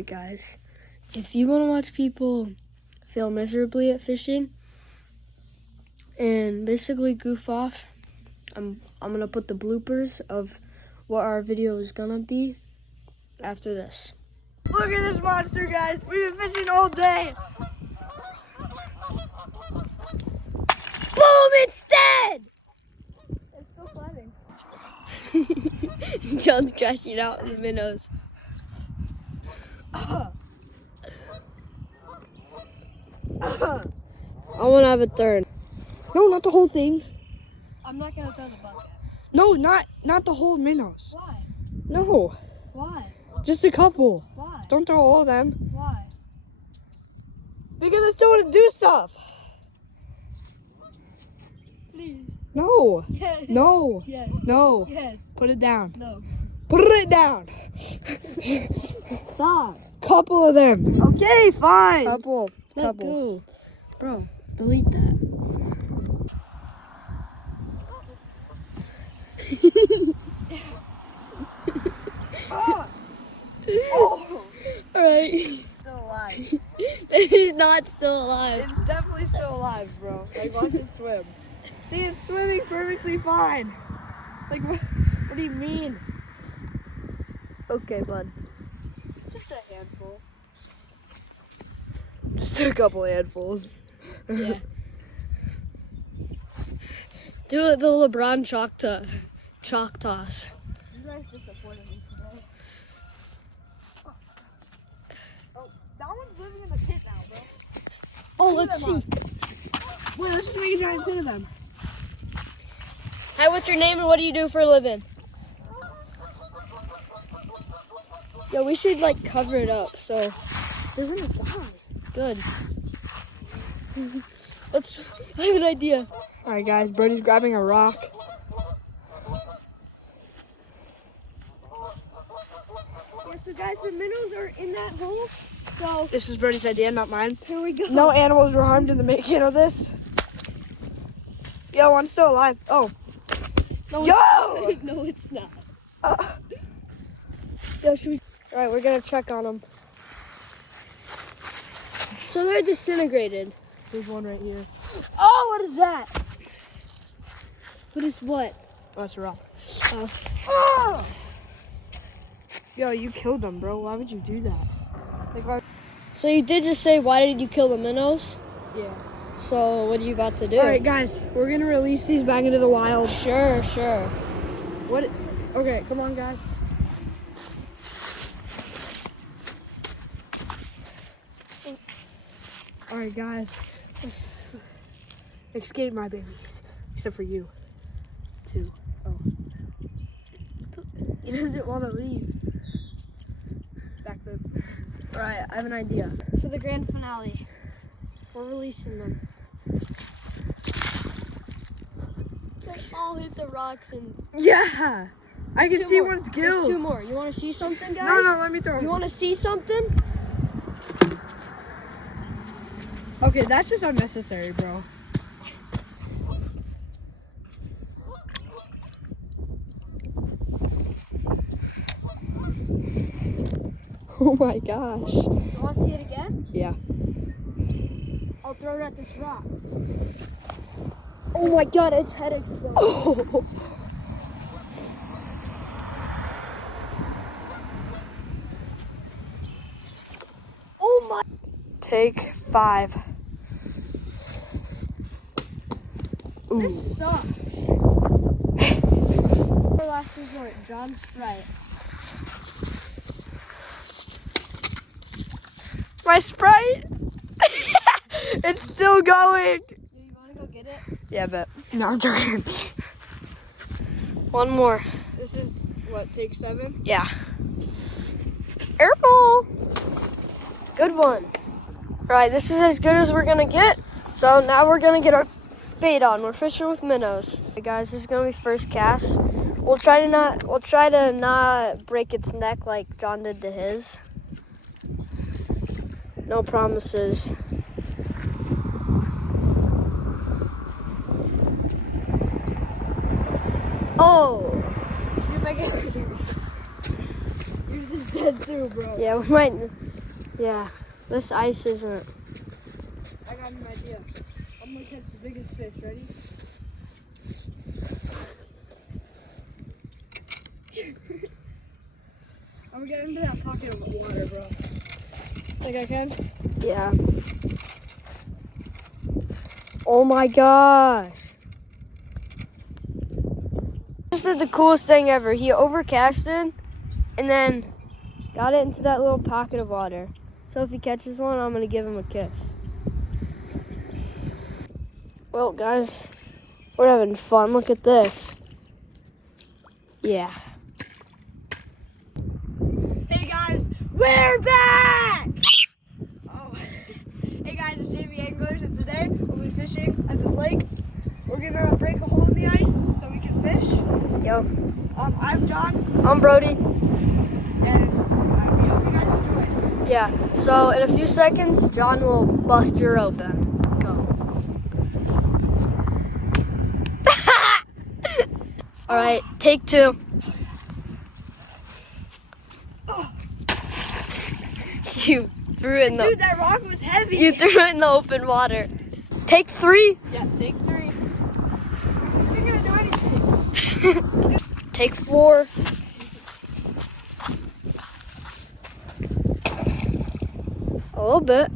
Alright guys, if you want to watch people fail miserably at fishing and basically goof off, I'm going to put the bloopers of what our video is going to be after this. Look at this monster, guys. We've been fishing all day. Boom, it's dead! It's still flooding. John's crashing out in the minnows. I want to have a third. No, not the whole thing. I'm not going to throw the bucket. No, not the whole minnows. Why? No, Why? just a couple. Why? Don't throw all of them. Why? Because I still want to do stuff. Please. No. Yes. No. Yes. No. Yes. Put it down. No. Put it down. Stop. Couple of them. Okay, fine. Couple. Let go. Bro, delete that. Oh. Alright. Still alive. It is not still alive. It's definitely still alive, bro. Like, watch it swim. See, it's swimming perfectly fine. Like, what do you mean? Okay, bud. Just a handful. Just a couple handfuls. Yeah. Do it the LeBron chalk toss. You guys disappointed me today. Oh, that one's living in the pit now, bro. Oh, let's see. Wait, let's just make a giant pit of them. Hi, what's your name and what do you do for a living? Yo, we should like cover it up so They're gonna die. good. I have an idea. Alright, guys, Birdie's grabbing a rock. Yeah, so guys, the minnows are in that hole. So This is Birdie's idea, not mine. here we go. No animals were harmed in the making of this. Yo, one's still alive. Oh. No, Yo! it's, no, it's not. Uh, Yo, should we? All right, we're gonna check on them. So they're disintegrated. there's one right here. Oh, what is that? What is what? Oh, that's a rock. Oh. Oh! Yo, you killed them, bro. Why would you do that? Like, why? So you did just say, why did you kill the minnows? Yeah. So what are you about to do? All right, guys, we're gonna release these back into the wild. Sure. What? Okay, come on, guys. All right, guys. Escape my babies, except for you. Two. Oh. He doesn't want to leave. Back then. All right, I have an idea. For the grand finale, we're releasing them. They all hit the rocks and... Yeah. I can There's see two more. one's gills. There's two more. You want to see something, guys? No, let me throw them. You want to see something? Okay, that's just unnecessary, bro. Oh my gosh. You want to see it again? Yeah. I'll throw it at this rock. Oh my god, its head exploded. Oh. Oh my... Take 5. Ooh. This sucks. Our last resort, John Sprite. My Sprite? It's still going. You want to go get it? Yeah, but no, I'm joking. One more. This is what, take 7? Yeah. Careful. Good one. All right, this is as good as we're gonna get. So now we're gonna get our bait on. We're fishing with minnows. Hey guys, this is gonna be first cast. We'll try to not break its neck like John did to his. No promises. Oh. You're making yours is dead too, bro. Yeah, we might Yeah, this ice isn't. I got an idea. I'm gonna catch the biggest fish. Ready? I'm gonna get into that pocket of water, bro. Think I can? Yeah. Oh my gosh. This is the coolest thing ever. He overcasted and then got it into that little pocket of water. So if he catches one, I'm going to give him a kiss. Well, guys, we're having fun. Look at this. Yeah. Hey guys, we're back! Oh, hey guys, it's JV Anglers, and today we'll be fishing at this lake. We're gonna break a hole in the ice so we can fish. Yo. I'm John, I'm Brody. and we hope you guys enjoy. Yeah. So in a few seconds, John will bust her open. Let's go. All right, take two. You threw it in the. Dude, that rock was heavy. You threw it in the open water. Take three. Yeah, take three. I didn't even do anything. Take four. A little bit.